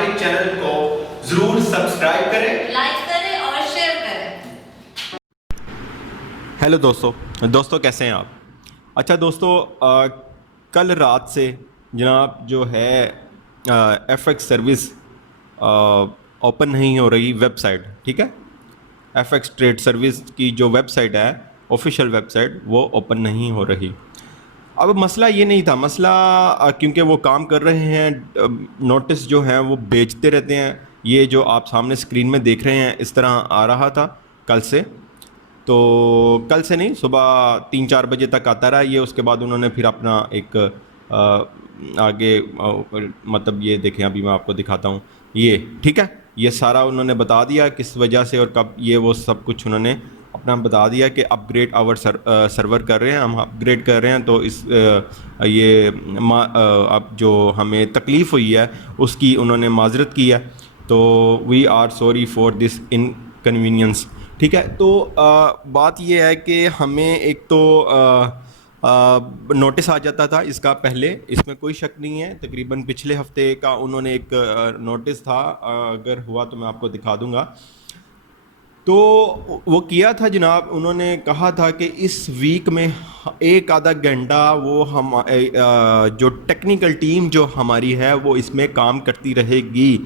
हमारे चैनल को जरूर सब्सक्राइब करें, लाइक करें और शेयर करें। हेलो दोस्तों कैसे हैं आप। अच्छा दोस्तों, कल रात से जनाब जो है FX सर्विस ओपन नहीं हो रही वेबसाइट, ठीक है। FX ट्रेड सर्विस की जो वेबसाइट है, ऑफिशियल वेबसाइट, वो ओपन नहीं हो रही। अब मसला ये नहीं था, मसला क्योंकि वो काम कर रहे हैं, नोटिस जो हैं वो भेजते रहते हैं। ये जो आप सामने स्क्रीन में देख रहे हैं इस तरह आ रहा था कल से, तो कल से नहीं, सुबह 3-4 बजे तक आता रहा ये। उसके बाद उन्होंने फिर अपना एक आगे मतलब ये देखें, अभी मैं आपको दिखाता हूँ, ये ठीक है, ये सारा उन्होंने बता दिया किस वजह से और कब, ये वो सब कुछ उन्होंने अपना बता दिया कि अपग्रेड आवर सर्वर कर रहे हैं, हम अपग्रेड कर रहे हैं। तो इस ये अब जो हमें तकलीफ़ हुई है उसकी उन्होंने माजरत की है। तो we are sorry for this inconvenience, ठीक है। तो बात ये है कि हमें एक तो नोटिस आ जाता था इसका पहले, इसमें कोई शक नहीं है। तकरीबन पिछले हफ्ते का उन्होंने एक नोटिस था, अगर हुआ तो मैं आपको दिखा दूंगा। तो वो किया था जनाब, उन्होंने कहा था कि इस वीक में एक आधा घंटा वो हम जो टेक्निकल टीम जो हमारी है वो इसमें काम करती रहेगी,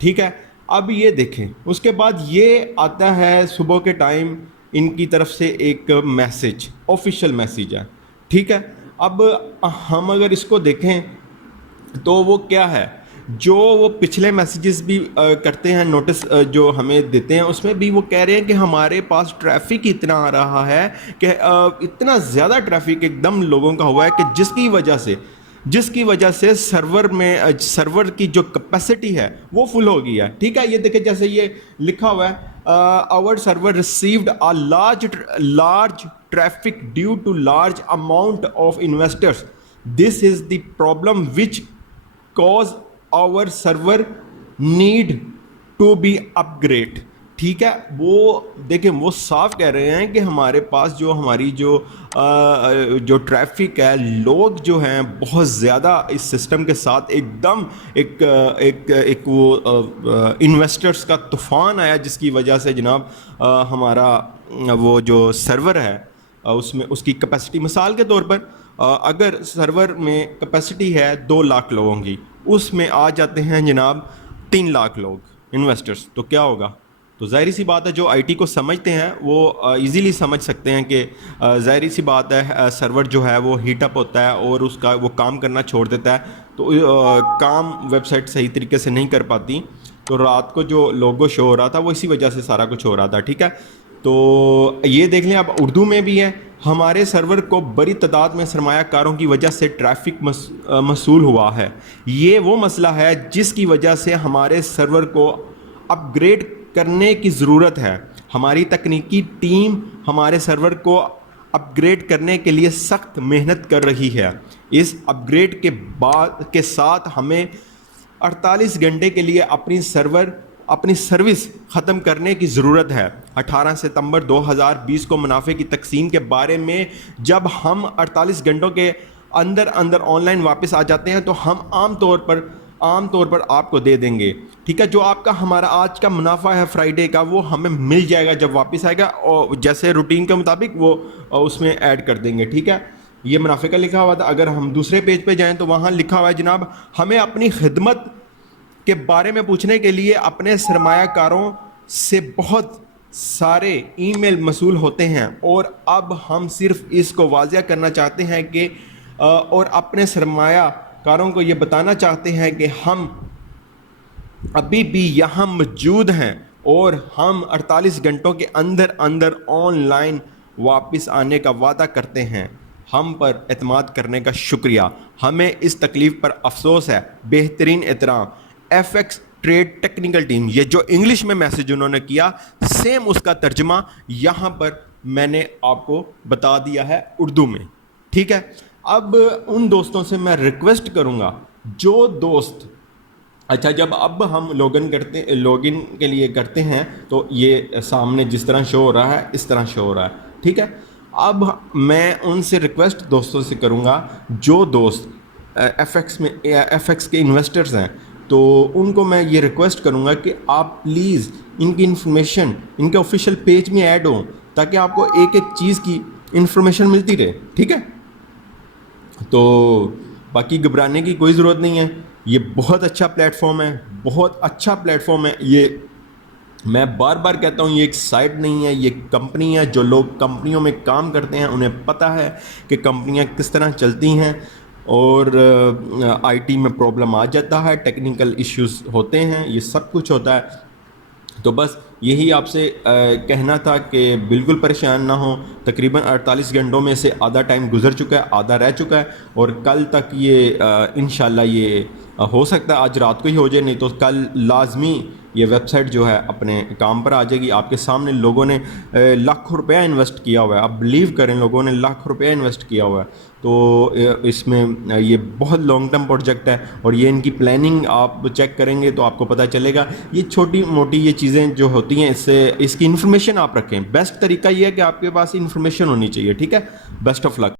ठीक है। अब ये देखें, उसके बाद ये आता है सुबह के टाइम इनकी तरफ से एक मैसेज, ऑफिशियल मैसेज है, ठीक है। अब हम अगर इसको देखें तो वो क्या है, जो वो पिछले मैसेजेस भी करते हैं, नोटिस जो हमें देते हैं, उसमें भी वो कह रहे हैं कि हमारे पास ट्रैफिक इतना आ रहा है कि इतना ज़्यादा ट्रैफिक एकदम लोगों का हुआ है कि जिसकी वजह से सर्वर की जो कैपेसिटी है वो फुल हो गई है, ठीक है। ये देखिए, जैसे ये लिखा हुआ है, our server received a large traffic due to large amount of investors, this is the problem which cause our server need to be upgrade, ठीक है। वो देखें, वो साफ कह रहे हैं कि हमारे पास जो हमारी जो ट्रैफिक है, लोग जो हैं बहुत ज़्यादा इस सिस्टम के साथ एकदम एक वो इन्वेस्टर्स का तूफ़ान आया, जिसकी वजह से जनाब हमारा वो जो सर्वर है उसमें उसकी कैपेसिटी, मिसाल के तौर पर अगर सर्वर में कैपेसिटी है 2 लाख लोगों की, उसमें आ जाते हैं जनाब 3 लाख लोग इन्वेस्टर्स, तो क्या होगा। तो ज़ाहिर सी बात है, जो आईटी को समझते हैं वो इजीली समझ सकते हैं कि ज़ाहिर सी बात है, सर्वर जो है वो हीट अप होता है और उसका वो काम करना छोड़ देता है, तो काम वेबसाइट सही तरीके से नहीं कर पाती। तो रात को जो लोगो शो हो रहा था वो इसी वजह से सारा कुछ हो रहा था, ठीक है। तो ये देख लें, अब उर्दू में भी है, हमारे सर्वर को बड़ी तादाद में सरमायाकारों की वजह से ट्रैफिक मसूल हुआ है। ये वो मसला है जिसकी वजह से हमारे सर्वर को अपग्रेड करने की ज़रूरत है। हमारी तकनीकी टीम हमारे सर्वर को अपग्रेड करने के लिए सख्त मेहनत कर रही है। इस अपग्रेड के साथ हमें 48 घंटे के लिए अपनी सर्विस ख़त्म करने की ज़रूरत है। 18 सितंबर 2020 को मुनाफे की तकसीम के बारे में जब हम 48 घंटों के अंदर ऑनलाइन वापस आ जाते हैं तो हम आम तौर पर आपको दे देंगे, ठीक है। जो आपका हमारा आज का मुनाफा है फ्राइडे का, वो हमें मिल जाएगा जब वापस आएगा, और जैसे रूटीन के मुताबिक वो उसमें ऐड कर देंगे, ठीक है। ये मुनाफे का लिखा हुआ था। अगर हम दूसरे पेज पे जाएं तो वहाँ लिखा हुआ है जनाब, हमें अपनी खिदमत के बारे में पूछने के लिए अपने सरमायाकारों से बहुत सारे ईमेल मसूल होते हैं, और अब हम सिर्फ इसको वाज़िया करना चाहते हैं कि और अपने सरमायाकारों को ये बताना चाहते हैं कि हम अभी भी यहाँ मौजूद हैं और हम 48 घंटों के अंदर ऑनलाइन वापस आने का वादा करते हैं। हम पर एतमाद करने का शुक्रिया, हमें इस तकलीफ़ पर अफसोस है। बेहतरीन एहतराम, FX ट्रेड टेक्निकल टीम। ये जो इंग्लिश में मैसेज उन्होंने किया, सेम उसका तर्जमा यहाँ पर मैंने आपको बता दिया है उर्दू में, ठीक है। अब उन दोस्तों से मैं रिक्वेस्ट करूँगा, जो दोस्त, अच्छा, जब अब हम लॉगिन के लिए करते हैं तो ये सामने जिस तरह शो हो रहा है इस तरह शो हो रहा है, ठीक है। अब मैं उनसे रिक्वेस्ट दोस्तों से करूँगा, जो दोस्त FX के इन्वेस्टर्स हैं, تو ان کو میں یہ ریکویسٹ کروں گا کہ آپ پلیز ان کی انفارمیشن ان کے آفیشیل پیج میں ایڈ ہوں تاکہ آپ کو ایک ایک چیز کی انفارمیشن ملتی رہے. ٹھیک ہے, تو باقی گھبرانے کی کوئی ضرورت نہیں ہے. یہ بہت اچھا پلیٹ فارم ہے, بہت اچھا پلیٹ فارم ہے. یہ میں بار بار کہتا ہوں, یہ ایک سائٹ نہیں ہے, یہ کمپنی ہے. جو لوگ کمپنیوں میں کام کرتے ہیں انہیں پتہ ہے کہ کمپنیاں کس طرح چلتی ہیں, اور آئی ٹی میں پرابلم آ جاتا ہے, ٹیکنیکل ایشوز ہوتے ہیں, یہ سب کچھ ہوتا ہے. تو بس یہی آپ سے کہنا تھا کہ بالکل پریشان نہ ہوں. تقریباً 48 گھنٹوں میں سے آدھا ٹائم گزر چکا ہے, آدھا رہ چکا ہے, اور کل تک یہ انشاءاللہ یہ ہو سکتا ہے آج رات کو ہی ہو جائے, نہیں تو کل لازمی یہ ویب سائٹ جو ہے اپنے کام پر آ جائے گی. آپ کے سامنے لوگوں نے لاکھوں روپیہ انویسٹ کیا ہوا ہے, آپ بلیو کریں لوگوں نے لاکھ روپیہ انویسٹ کیا ہوا ہے. تو اس میں یہ بہت لانگ ٹرم پروجیکٹ ہے, اور یہ ان کی پلاننگ آپ چیک کریں گے تو آپ کو پتہ چلے گا. یہ چھوٹی موٹی یہ چیزیں جو ہوتی ہیں اس کی انفارمیشن آپ رکھیں. بیسٹ طریقہ یہ ہے کہ آپ کے پاس انفارمیشن ہونی چاہیے. ٹھیک ہے, بیسٹ آف لک.